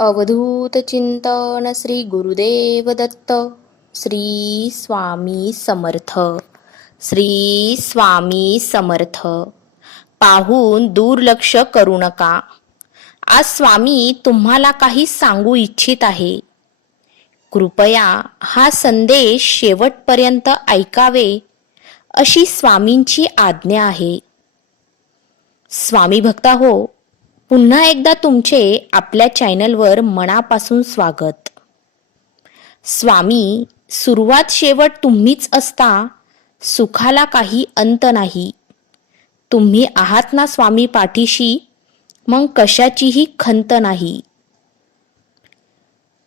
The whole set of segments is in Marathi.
अवधूत चिंतन श्री गुरुदेव दत्त. श्री स्वामी समर्थ. श्री स्वामी समर्थ. पाहून दुर्लक्ष करू नका. आज स्वामी तुम्हाला काही सांगू इच्छित आहे. कृपया हा संदेश शेवटपर्यंत ऐकावे अशी स्वामींची आज्ञा आहे. स्वामी भक्ता हो, पुन्हा एकदा तुमचे आपल्या चॅनलवर मनापासून स्वागत. स्वामी, सुरुवात शेवट तुम्हीच असता, सुखाला काही अंत नाही. तुम्ही आहात ना स्वामी पाठीशी, मग कशाचीही खंत नाही.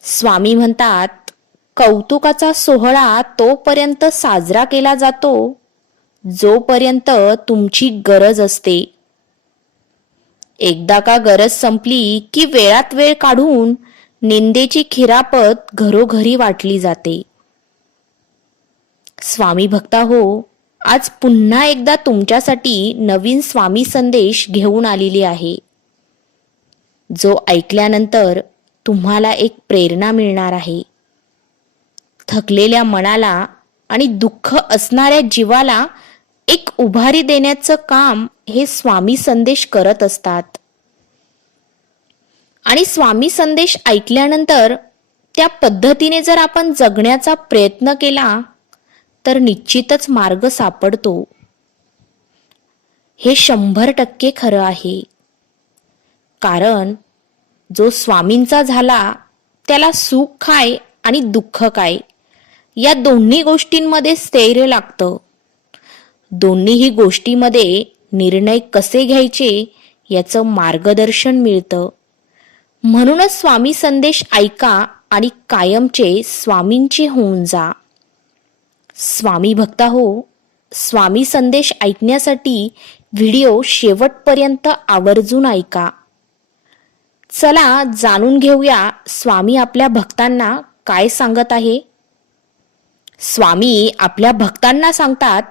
स्वामी म्हणतात, कौतुकाचा सोहळा तोपर्यंत साजरा केला जातो जोपर्यंत तुमची गरज असते. एकदा का गरज संपली की वेळात वेळ काढून निंदेची खिरापत घरोघरी वाटली जाते. स्वामी भक्ता हो, आज पुन्हा एकदा तुमच्यासाठी नवीन स्वामी संदेश घेऊन आलेली आहे, जो ऐकल्यानंतर तुम्हाला एक प्रेरणा मिळणार आहे. थकलेल्या मनाला आणि दुःख असणाऱ्या जीवाला एक उभारी देण्याचं काम हे स्वामी संदेश करत असतात. आणि स्वामी संदेश ऐकल्यानंतर त्या पद्धतीने जर आपण जगण्याचा प्रयत्न केला तर निश्चितच मार्ग सापडतो. हे 100% खरं आहे. कारण जो स्वामींचा झाला त्याला सुख काय आणि दुःख काय या दोन्ही गोष्टींमध्ये स्थैर्य लागतं. दोन्हीही गोष्टीमध्ये निर्णय कसे घ्यायचे याचं मार्गदर्शन मिळतं. म्हणूनच स्वामी संदेश ऐका आणि कायमचे स्वामींचे होऊन जा. स्वामी भक्ता हो, स्वामी संदेश ऐकण्यासाठी व्हिडिओ शेवटपर्यंत आवर्जून ऐका. चला जाणून घेऊया स्वामी आपल्या भक्तांना काय सांगत आहे. स्वामी आपल्या भक्तांना सांगतात,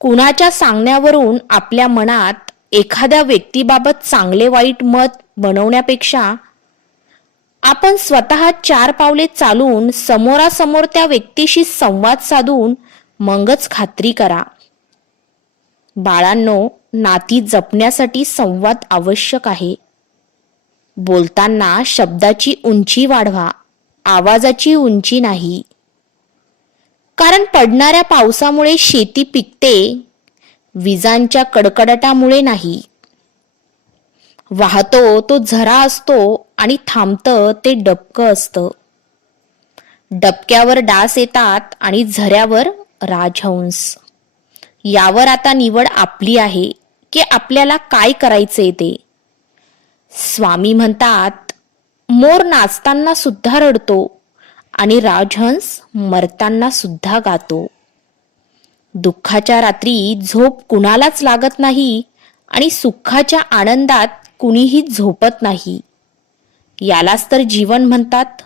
कुणाच्या सांगण्यावरून आपल्या मनात एखाद्या व्यक्तीबाबत चांगले वाईट मत बनवण्यापेक्षा आपण स्वतः 4 पावले चालून समोरासमोर त्या व्यक्तीशी संवाद साधून मगच खात्री करा. बाळांनो, नाती जपण्यासाठी संवाद आवश्यक आहे. बोलताना शब्दाची उंची वाढवा, आवाजाची उंची नाही. कारण पडणाऱ्या पावसामुळे शेती पिकते, विजांच्या कडकडाटामुळे नाही. वाहतो तो झरा असतो आणि थांबतं ते डबकं असतं. डबक्यावर डास येतात आणि झऱ्यावर राजहंस. यावर आता निवड आपली आहे की आपल्याला काय करायचे ते. स्वामी म्हणतात, मोर नाचताना सुद्धा रडतो आणि राजहंस मरताना सुद्धा गातो. दुःखाच्या रात्री झोप कुणालाच लागत नाही आणि सुखाच्या आनंदात कुणीही झोपत नाही. यालाच तर जीवन म्हणतात.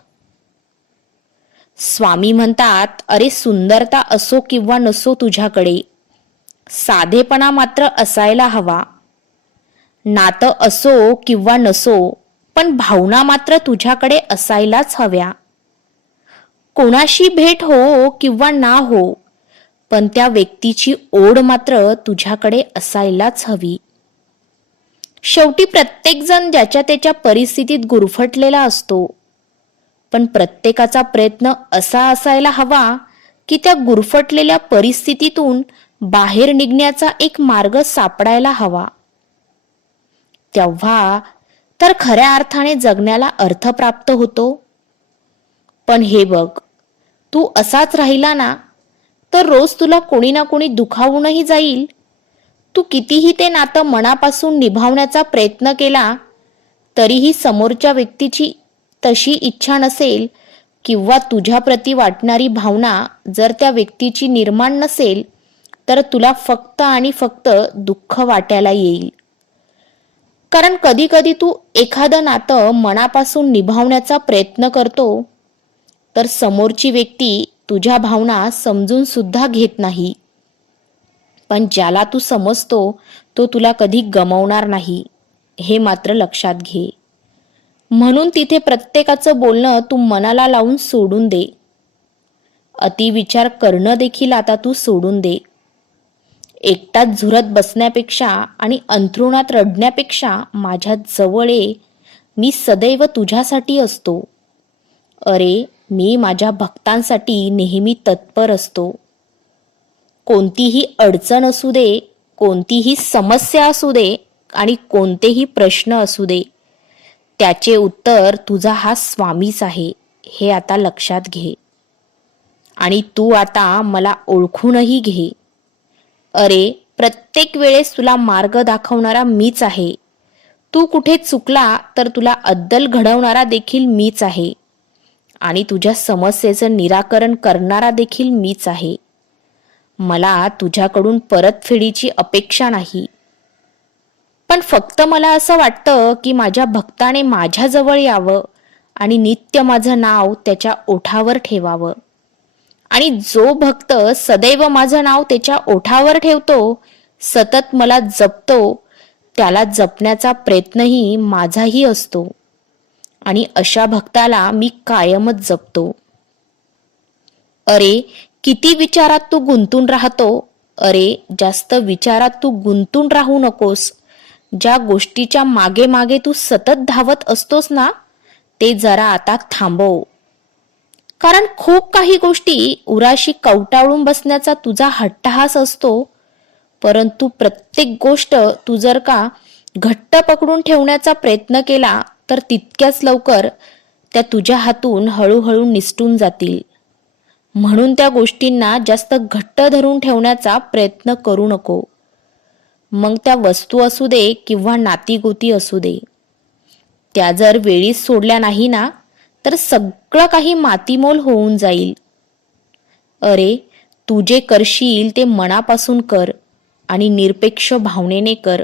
स्वामी म्हणतात, अरे सुंदरता असो किंवा नसो तुझ्याकडे, साधेपणा मात्र असायला हवा. नातं असो किंवा नसो, पण भावना मात्र तुझ्याकडे असायलाच हव्या. कोणाशी भेट हो किंवा ना हो, पण त्या व्यक्तीची ओढ मात्र तुझ्याकडे असायलाच हवी. शेवटी प्रत्येक जण ज्याच्या त्याच्या परिस्थितीत गुरफटलेला असतो, पण प्रत्येकाचा प्रयत्न असा असायला हवा की त्या गुरफटलेल्या परिस्थितीतून बाहेर निघण्याचा एक मार्ग सापडायला हवा. तेव्हा तर खऱ्या अर्थाने जगण्याला अर्थ प्राप्त होतो. पण हे बघ, तू असाच राहिला ना तर रोज तुला कोणी ना कोणी दुखावूनही जाईल. तू कितीही ते नातं मनापासून निभावण्याचा प्रयत्न केला तरीही समोरच्या व्यक्तीची तशी इच्छा नसेल किंवा तुझ्याप्रती वाटणारी भावना जर त्या व्यक्तीची निर्माण नसेल तर तुला फक्त आणि फक्त दुःख वाटायला येईल. कारण कधी कधी तू एखादं नातं मनापासून निभावण्याचा प्रयत्न करतो तर समोरची व्यक्ती तुझ्या भावना समजून सुद्धा घेत नाही. पण ज्याला तू समजतो तो तुला कधी गमावणार नाही, हे मात्र लक्षात घे. म्हणून तिथे प्रत्येकाचं बोलणं तू मनाला लावून सोडून दे. अतिविचार करणं देखील आता तू सोडून दे. एकटाच झुरत बसण्यापेक्षा आणि अंथरुणात रडण्यापेक्षा माझ्या जवळ ये. मी सदैव तुझ्यासाठी असतो. अरे, मी माझ्या भक्तांसाठी नेहमी तत्पर असतो. कोणतीही अडचण असू दे, कोणतीही समस्या असू दे आणि कोणतेही प्रश्न असू दे, त्याचे उत्तर तुझा हा स्वामीच आहे, हे आता लक्षात घे. आणि तू आता मला ओळखूनही घे. अरे, प्रत्येक वेळेस तुला मार्ग दाखवणारा मीच आहे. तू कुठे चुकला तर तुला अद्दल घडवणारा देखील मीच आहे. आणि तुझ्या समस्येचं निराकरण करणारा देखील मीच आहे. मला तुझ्याकडून परतफेडीची अपेक्षा नाही. पण फक्त मला असं वाटतं की माझ्या भक्ताने माझ्याजवळ यावं आणि नित्य माझं नाव त्याच्या ओठावर ठेवावं. आणि जो भक्त सदैव माझं नाव त्याच्या ओठावर ठेवतो, सतत मला जपतो, त्याला जपण्याचा प्रयत्नही माझाही असतो. आणि अशा भक्ताला मी कायमच जपतो. अरे, किती विचारात तू गुंतून राहतो. अरे, जास्त विचारात तू गुंतून राहू नकोस. ज्या गोष्टीच्या मागे मागे तू सतत धावत असतोस ना, ते जरा आता थांबव. कारण खूप काही गोष्टी उराशी कवटाळून बसण्याचा तुझा हट्टहास असतो, परंतु प्रत्येक गोष्ट तू जर का घट्ट पकडून ठेवण्याचा प्रयत्न केला तर तितक्याच लवकर त्या तुझ्या हातून हळूहळू निसटून जातील. म्हणून त्या गोष्टींना जास्त घट्ट धरून ठेवण्याचा प्रयत्न करू नको. मग त्या वस्तू असू दे किंवा नातीगोती असू दे, त्या जर वेळीच सोडल्या नाही ना, तर सगळं काही मातीमोल होऊन जाईल. अरे, तू जे करशील ते मनापासून कर आणि निरपेक्ष भावनेने कर.